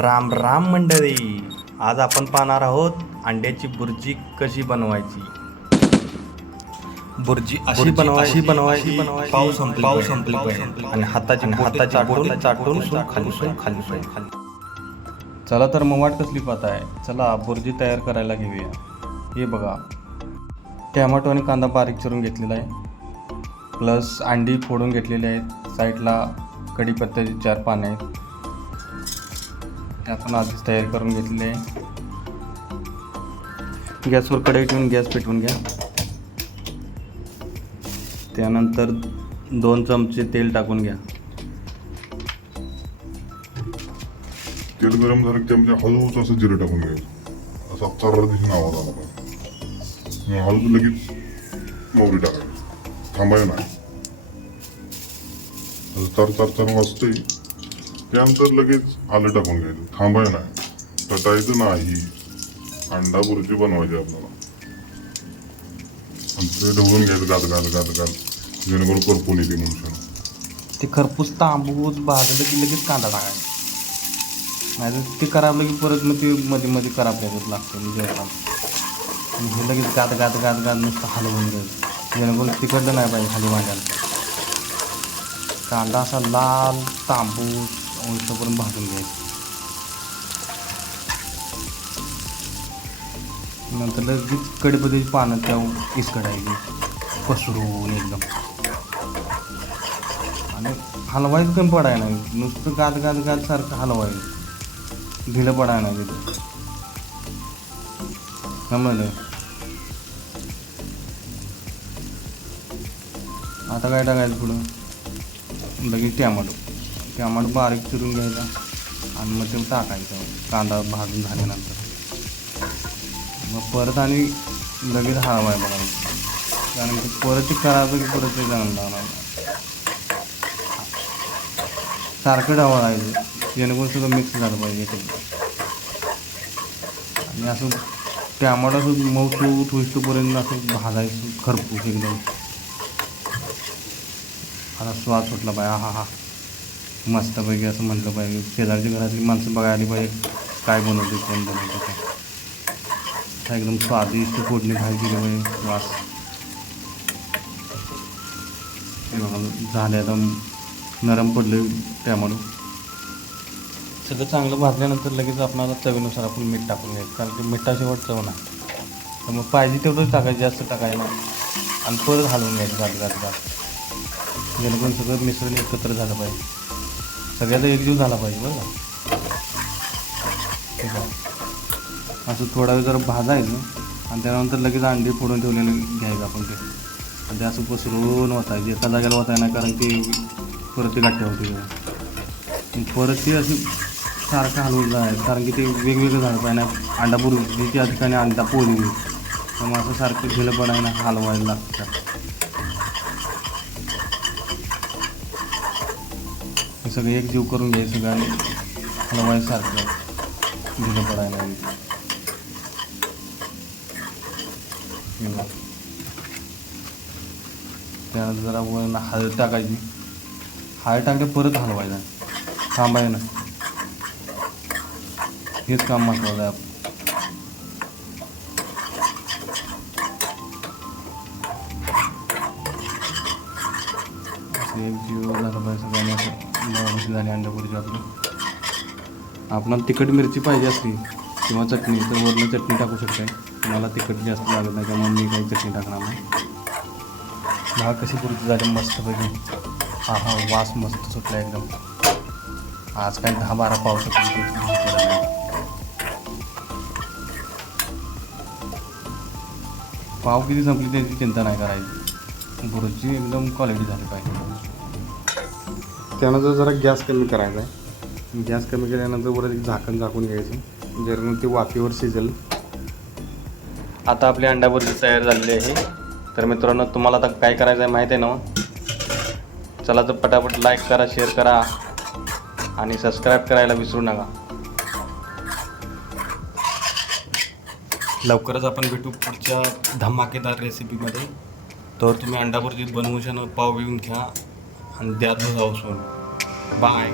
राम राम मंडळी. आज आपण पाहणार आहोत अंड्याची बुर्जी कशी बनवायची. बुर्जी अशी बनवायची बनवायची बनवायची. पाऊस संपली पाऊस संपली पाहिजे. आणि हाताची हाताची चाटून चाटून खाली खाली खाली खाली चला तर मग वाट कसली पाहत आहे चला बुर्जी तयार करायला घेऊया. हे बघा. टॅमॅटो आणि कांदा बारीक चिरून घेतलेला आहे. प्लस अंडी फोडून घेतलेली आहेत. साईडला कढीपत्त्याची चार पाने आहेत. ते आपण आधीच तयार करून घेतले आहे. गॅसवर कढई ठेवून गॅस पेटवून घ्या. त्यानंतर दोन चमचे तेल टाकून घ्या. तेल गरम झालं की त्यामध्ये हळूच असं जिरं टाकून घ्यायचं. असा चार दिसून आवाज आला पाहिजे. मग हळूच लगेच मोहरी टाकायची. थांबायला नाही. असं चार चार चार वाजते त्यानंतर लगेच आलं टाकून घ्यायचं. थांबाय नाही. तटायचं नाही. अंडा बुर्जी बनवायची आपल्याला. आणि ते ढवळून घ्यायचं गात गात गात गात जेणेकरून करपून येते म्हणून ते खरपूस तांबूस भाजलं की लगेच कांदा टाकायचा. नाही तर ते करावलं की परत मग ते मध्ये मध्ये करावं लागतं म्हणजे जेवताना आणि हे लगेच गात गात गात गात नुसतं हलवून घ्यायचं. जेणेकरून तिकडलं नाही पाहिजे खाली भांड्याला कांदा असा लाल तांबूस अंशापर्यंत भाजून घ्यायचा. नंतर लगेच कडीपत्त्याची पानं त्या इसकडायची. पसरून एकदम. आणि हलवायचं पण पडायला नाही. नुसतं गाद गाद गाद सारखं हलवायचं ढिलं पडायला नाही तिथं. समजलं? आता काय टाकायचं पुढं? लगेच टॅमॅटो. टमाट बारीक चिरून घ्यायचा आणि मग ते टाकायचं. कांदा भाजून झाल्यानंतर. मग परत आणि लगेच हवा आहे मला कारण की परत ते करायचं की परत ते जाणून लागणार. सारखं ढवळायचं जेणेकरून सगळं मिक्स झालं पाहिजे ते आणि असं टॅमॅटो असं मऊ तू होईस्तोपर्यंत असं भाजायचं खरपूस एकदम. आता स्वाद सुटला पाहिजे. हा हा मस्तपैकी असं म्हटलं पाहिजे शेजारच्या घरातली माणसं बघायला पाहिजे काय बनवते कोण बनवते काय एकदम स्वादिष्ट फोडणी खायची पाहिजे वास. हे बघा झाले आता नरम पडले टॅमॅटो सगळं चांगलं भाजल्यानंतर लगेच आपणाला चवीनुसार आपण मीठ टाकून घ्यायचं कारण की मिठाशिवाय चव नाही. तर मग पाहिजे तेवढंच टाकायचं जास्त टाकायचं आणि परत हलवून घ्यायचं गाठ गाठ गाठ जेणेकरून सगळं मिश्रण एकत्र झालं पाहिजे. सगळ्याचा एकजीव झाला पाहिजे बरं का? ठीक आहे. असं थोडा वेळ जरा भाजायचं आणि त्यानंतर लगेच अंडी फोडून ठेवलेले घ्यायचं आपण ते. आणि ते असं पसरून वाचायचं एका जागेला वाचाय ना कारण ते परत ते गाठ्या होते परत ते अशी सारखं हलवून जायचं. कारण की ते वेगवेगळं झालं पाहिजे ना. अंडा त्या ठिकाणी अंडा पोळी मग असं सारखं झेलं ना हलवायला लागतं. सगळं एक जीव करून घ्यायचं सगळं आणि हलवायचं दिलं पडायला त्यानंतर जरा वर हळद टाकायची. हळद टाकले परत हलवायचा थांबाय ना. हेच काम महत्वाचं आहे आपण एक जीव झालं पाहिजे सगळ्यांना. मिरची व्यवस्थित झाली अंड्यापुरीची आपली आपणाला तिखट मिरची पाहिजे असली किंवा चटणी तर वरनं चटणी टाकू शकते मला तिखट जास्त लागत नाही त्यामुळे मी काही चटणी टाकणार नाही. दहा कशी पुरती झाली? मस्तपैकी हा हा वास मस्त सुटला एकदम. आज काय दहा बारा पावसात पाव किती संपली त्याची चिंता नाही करायची. बुरची एकदम क्वालिटी झाली पाहिजे. त्यानंतर जरा गॅस कमी करायचा आहे. गॅस कमी केल्यानंतर वर एक झाकण झाकून घ्यायचं. जेणेकरून ते वाफेवर शिजेल. आता आपली अंडाबुर्जी तयार झालेली आहे. तर मित्रांनो तुम्हाला आता काय करायचं आहे माहीत आहे ना? चला तर पटापट लाईक करा शेअर करा आणि सबस्क्राईब करायला विसरू नका. लवकरच आपण भेटू पुढच्या धमाकेदार रेसिपीमध्ये तर तुम्ही अंडाबुर्जी बनवू पाव घेऊन घ्या. and that was also bye.